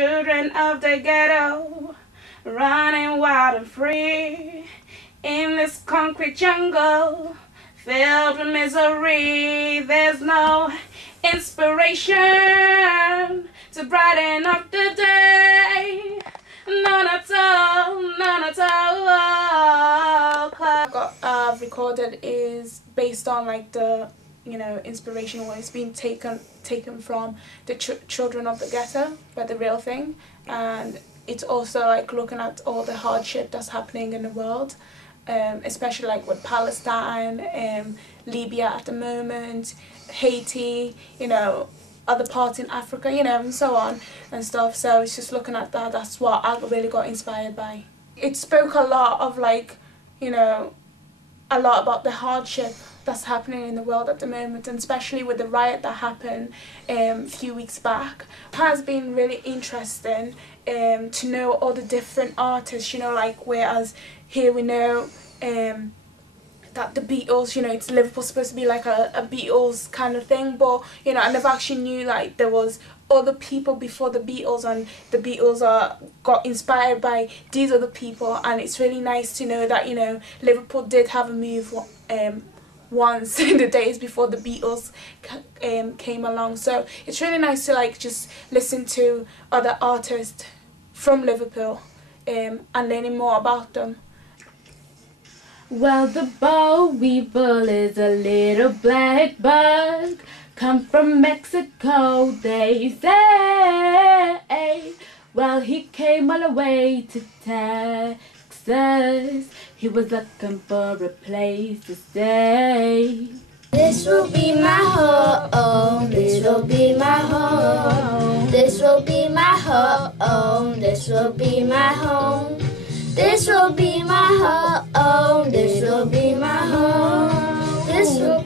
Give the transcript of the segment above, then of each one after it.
Children of the ghetto, running wild and free in this concrete jungle filled with misery. There's no inspiration to brighten up the day. None at all, none at all. I've recorded is based on like the inspiration where it's been taken from the Children of the Ghetto by The Real Thing, and it's also like looking at all the hardship that's happening in the world, especially like with Palestine, Libya at the moment, Haiti, other parts in Africa, and so on and stuff. So it's just looking at that. That's what I really got inspired by. It spoke a lot of like, a lot about the hardship that's happening in the world at the moment, and especially with the riot that happened a few weeks back. It has been really interesting to know all the different artists, like whereas here we know that the Beatles, it's Liverpool supposed to be like a Beatles kind of thing, but I never actually knew like there was other people before the Beatles, and the Beatles got inspired by these other people. And it's really nice to know that Liverpool did have a move once in the days before the Beatles came along. So it's really nice to like just listen to other artists from Liverpool and learning more about them. Well, the Boll Weevil is a little black bug, come from Mexico, they say. Well, he came all the way to Texas, he was looking for a place to stay. This will be my home, this will be my home, this will be my home, this will be my home. This will be my home, this will be my home, this will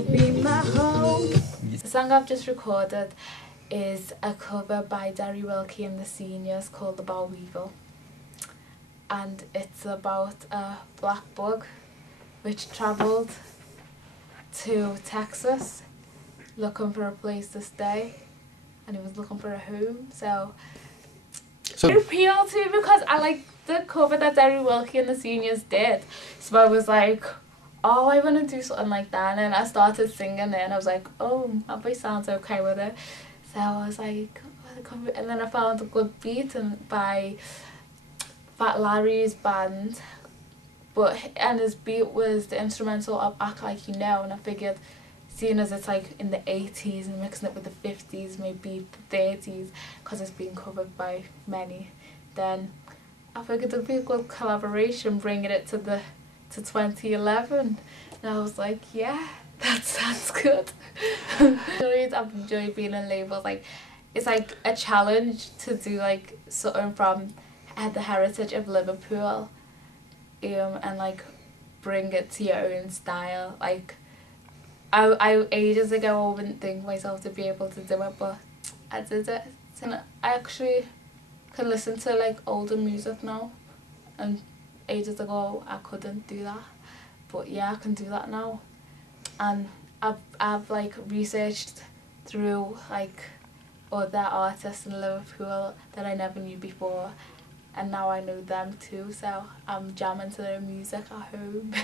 be my home. The song I've just recorded is a cover by Derry, Wilkie and the Seniors called The Boll Weevil. And it's about a black bug which travelled to Texas looking for a place to stay, and he was looking for a home. So it appealed to me because I like the cover that Derry, Wilkie and the Seniors did. So I was like, oh, I want to do something like that. And then I started singing it, and I was like, oh, my voice sounds okay with it. So I was like, oh, and then I found a good beat by Fat Larry's band, and his beat was the instrumental of Act Like You Know, and I figured, seeing as it's like in the 80s and mixing it with the 50s, maybe the 30s, because it's been covered by many, then I figured it'd be a good collaboration, bringing it to 2011, and I was like, yeah, that sounds good. I've enjoyed being in labels. Like, it's like a challenge to do like something from the heritage of Liverpool, and like bring it to your own style. Like, I ages ago I wouldn't think myself to be able to do it, but I did it. And I actually can listen to like older music now, and ages ago I couldn't do that, but yeah, I can do that now. And I've like researched through like other artists in Liverpool that I never knew before, and now I know them too, so I'm jamming to their music at home.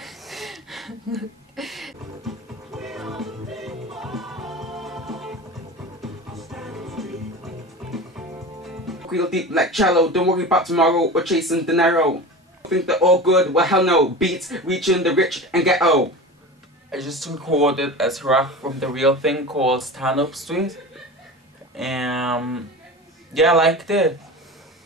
Real deep like cello, don't worry about tomorrow, we're chasing dinero. Think they're all good, well hell no, beats reaching the rich and ghetto. I just recorded a track from The Real Thing called Stanhope Street. Yeah, I liked it,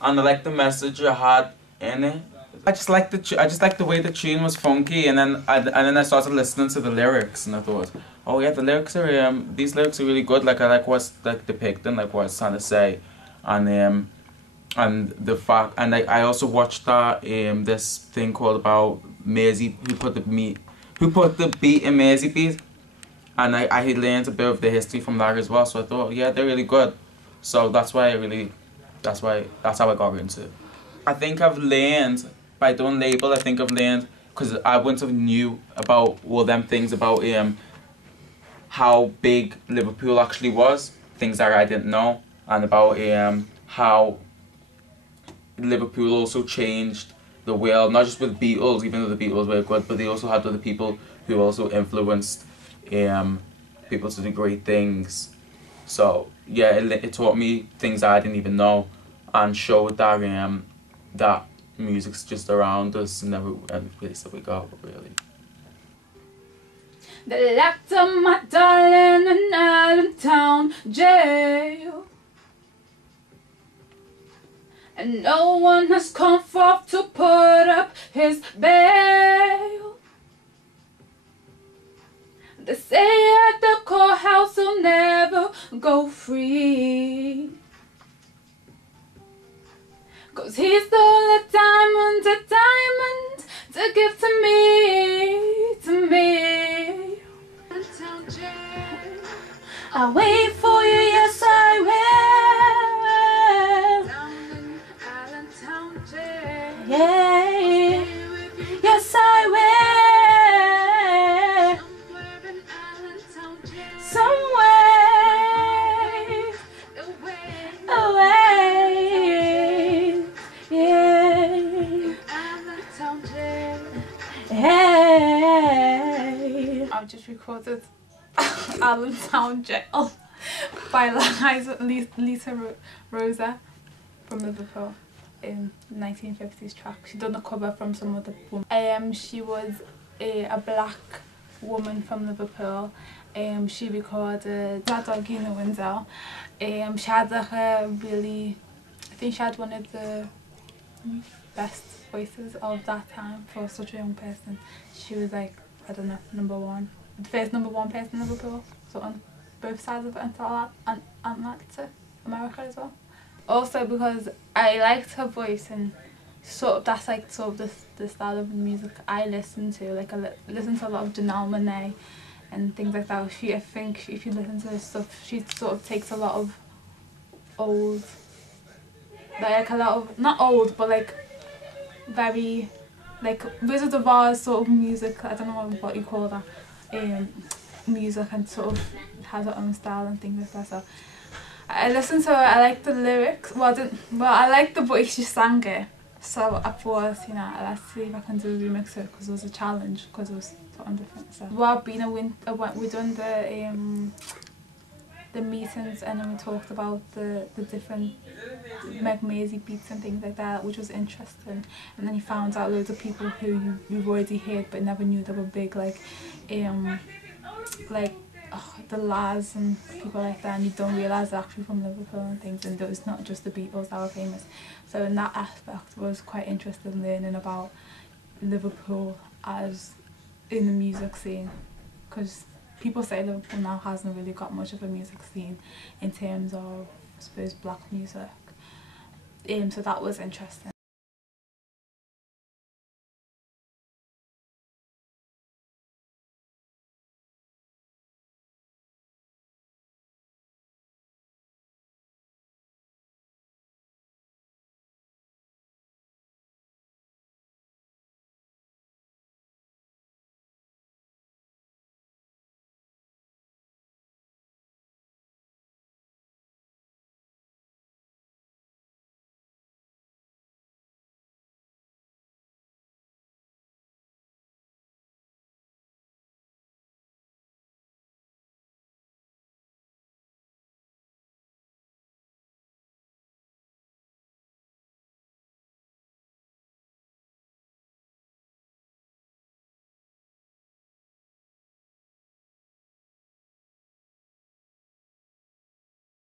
and I liked the message it had in it. I just liked the way the tune was funky, and then I started listening to the lyrics, and I thought, oh yeah, the lyrics are these lyrics are really good. Like, I like what's like depicting, like what it's trying to say, and the fact, and I also watched that this thing called about Maisie, who put the beat in Maisie beat, and I had learned a bit of the history from that as well. So I thought, yeah, they're really good. So that's how I got into it. I think I've learned by doing label. I think I've learned, because I wouldn't have knew about all them things about how big Liverpool actually was, things that I didn't know. and about how Liverpool also changed the world, not just with Beatles, even though the Beatles were good, but they also had other people who also influenced people to do great things. So yeah, it taught me things I didn't even know, and showed that that music's just around us and every place that we go, really. They locked up my darling in Allan Town Jail, and no one has come forth to put up his bail. They say at the courthouse he'll never go free, 'cause he stole a diamond to give to me, to me. I'll wait for you, yes I will. Allan Town Jail. Yeah, yes I will. Somewhere in Allan Town Jail. Somewhere away, yeah. Allan Town Jail. Hey. I've just recorded Allan Town Jail by Lita Roza from Liverpool in 1950s track. She done a cover from some other woman. She was a black woman from Liverpool. She recorded that dog in the window. She had like a really, I think she had one of the best voices of that time for such a young person. She was like, I don't know, #1, the first #1 person in Liverpool, so on both sides of it, and to America as well. Also because I liked her voice, and sort of that's like sort of the style of music I listen to. Like I listen to a lot of Janelle Monáe and things like that. I think if you listen to her stuff, she sort of takes a lot of old, like a lot of, not old, but like very, like Wizard of Oz sort of music, I don't know what you call that, music, and sort of has her own style and things like that. So I listened to her, I like the lyrics, well I like the voice she sang it, so I thought, you know, let's see if I can do a remix of it, because it was a challenge, because it was something different. So while being we done the meetings, and then we talked about the different Meg Maisie beats and things like that, which was interesting. And then you found out loads of people who you've already heard but never knew they were big, like the Laz and people like that, and you don't realise they're actually from Liverpool and things, and it's not just the Beatles that were famous. So in that aspect I was quite interested in learning about Liverpool as in the music scene, because people say Liverpool now hasn't really got much of a music scene in terms of, I suppose, black music. So that was interesting.